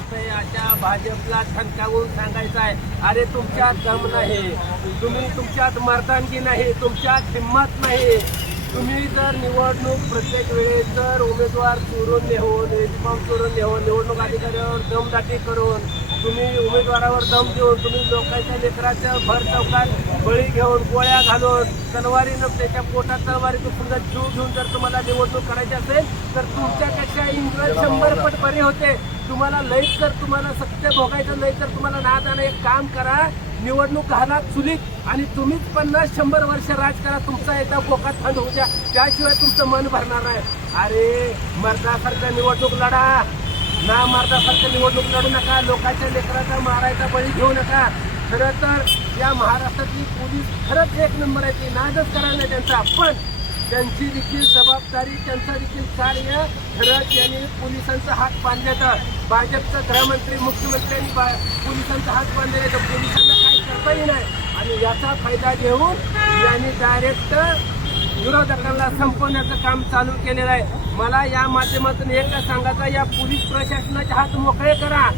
नसतंय अशा भाजपला ठणकावून सांगायचं आहे, अरे तुमच्यात दम नाही, तुमच्यात मर्दानगी नाही, तुमच्यात हिंमत नाही. तुम्ही जर निवडणूक प्रत्येक वेळेस जर उमेदवार चोरून नेऊन फॉर्म चोरून नेऊन निवडणूक अधिकाऱ्यावर दमदाटी करून तुम्ही उमेदवारावर दम देऊन तुम्ही लोकांच्या लेकराचं भर चौकात बळी घेऊन गोळ्या घालून तलवारीनं त्याच्या पोटात तलवारीतून सुद्धा जीव घेऊन जर तुम्हाला निवडणूक करायची असेल तर तुमच्यापेक्षा इंग्रज 100 पट बरे होते. तुम्हाला लईच जर तुम्हाला सत्य भोगायचं नाही तर तुम्हाला नादानं एक काम करा, निवडणूक घाला चुलीत आणि तुम्हीच 50-100 वर्ष राज करा. तुमचा एकदा बोकात थंड होऊ द्या, त्याशिवाय तुमचं मन भरणार आहे. अरे मर्दासारखं निवडणूक लढा ना, मर्दासारखं निवडणूक लढू नका. लोकांच्या लेकराचा मारायचा बळी घेऊ नका. खरं तर या महाराष्ट्रातली पोलीस खरंच एक नंबर आहे, ती नादच करायला त्यांचा, पण त्यांची देखील जबाबदारी त्यांचं देखील कार्य खरंच यांनी पोलिसांचा हात बांधले तर भाजपचं गृहमंत्री मुख्यमंत्र्यांनी पोलिसांचा हात बांधले तर पोलिसांना काही करताही नाही आणि याचा फायदा घेऊन यांनी डायरेक्ट विरोधकांना संपवण्याचं काम चालू केलेलं आहे. मला या माध्यमातून एकदा सांगायचं, या पोलीस प्रशासनाचे हात मोकळे करा.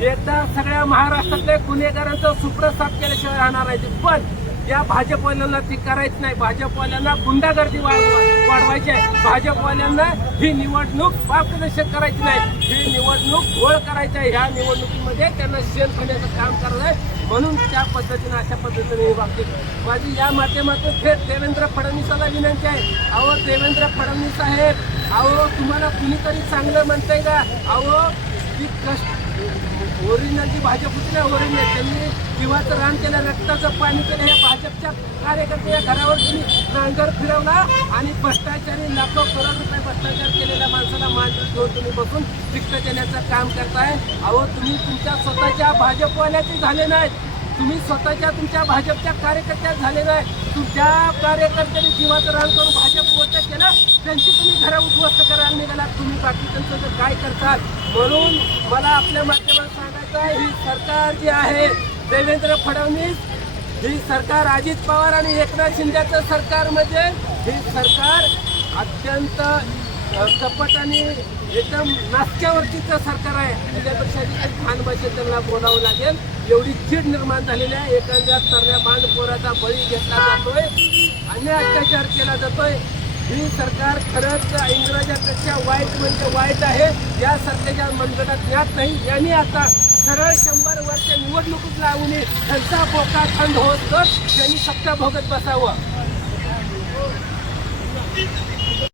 एकदा सगळ्या महाराष्ट्रातल्या गुन्हेगारांचं सुप्र साफ केल्याशिवाय राहणार आहे. पण या भाजपवाल्यांना ती करायची नाही. भाजपवाल्यांना गुंडागर्दी वाढवायची आहे. भाजपवाल्यांना ही निवडणूक पारदर्शक करायची नाही, ही निवडणूक घोळ करायची आहे. ह्या निवडणुकीमध्ये त्यांना शेण घेण्याचं काम करायचं आहे. म्हणून त्या पद्धतीनं अशा पद्धतीने हे वागते. माझी या माध्यमातून थेट देवेंद्र फडणवीसाला विनंती आहे, अहो देवेंद्र फडणवीस साहेब, अहो तुम्हाला कुणीतरी चांगलं म्हणतंय का? अहो ती कष्ट ओरिजिनल जी भाजप होती ना, ओरिजिनल त्यांनी जीवाचं रान केलं, रक्ताचं पाणी केलं. हे भाजपच्या कार्यकर्त्याच्या घरावर तुम्ही नांगर फिरवला आणि भ्रष्टाचारी लाखो करोड रुपये भ्रष्टाचार केलेल्या माणसाला मांडून घेऊन तुम्ही बसून शिक्त देण्याचं काम करताय. अहो तुम्ही तुमच्या स्वतःच्या भाजपवाल्याचे झाले नाहीत, तुम्ही स्वतःच्या तुमच्या भाजपच्या कार्यकर्त्या झाले नाही. तुमच्या कार्यकर्त्यांनी जीवाचं रान करून भाजप वोट केलं, त्यांची तुम्ही घरं उद्ध्वस्त करायला निघाला. तुम्ही बाकीच्यांचं तर काय करतात? म्हणून मला आपल्या माध्यमात सांगायचं आहे, ही सरकार जी आहे देवेंद्र फडणवीस, ही सरकार अजित पवार आणि एकनाथ शिंदेचं सरकारमध्ये ही सरकार अत्यंत कपट आणि एकदम नाचक्यावरतीचं सरकार आहे. त्याच्यापेक्षा काही खान भाषेत त्यांना बोलावं लागेल, एवढी चीड निर्माण झालेली आहे. एखाद्या तरण्या बांधपोराचा बळी घेतला जातोय, अन्याय अत्याचार केला जातोय. ही सरकार खरंच इंग्रजांपेक्षा वाईट म्हणजे वाईट आहे. या सरकारच्या मनगटात ज्ञात नाही. यांनी आता सरळ 100 वर्ष निवडणुकीत लावून त्यांचा बोका थंड होत तर त्यांनी सत्ता भोगत बसावं.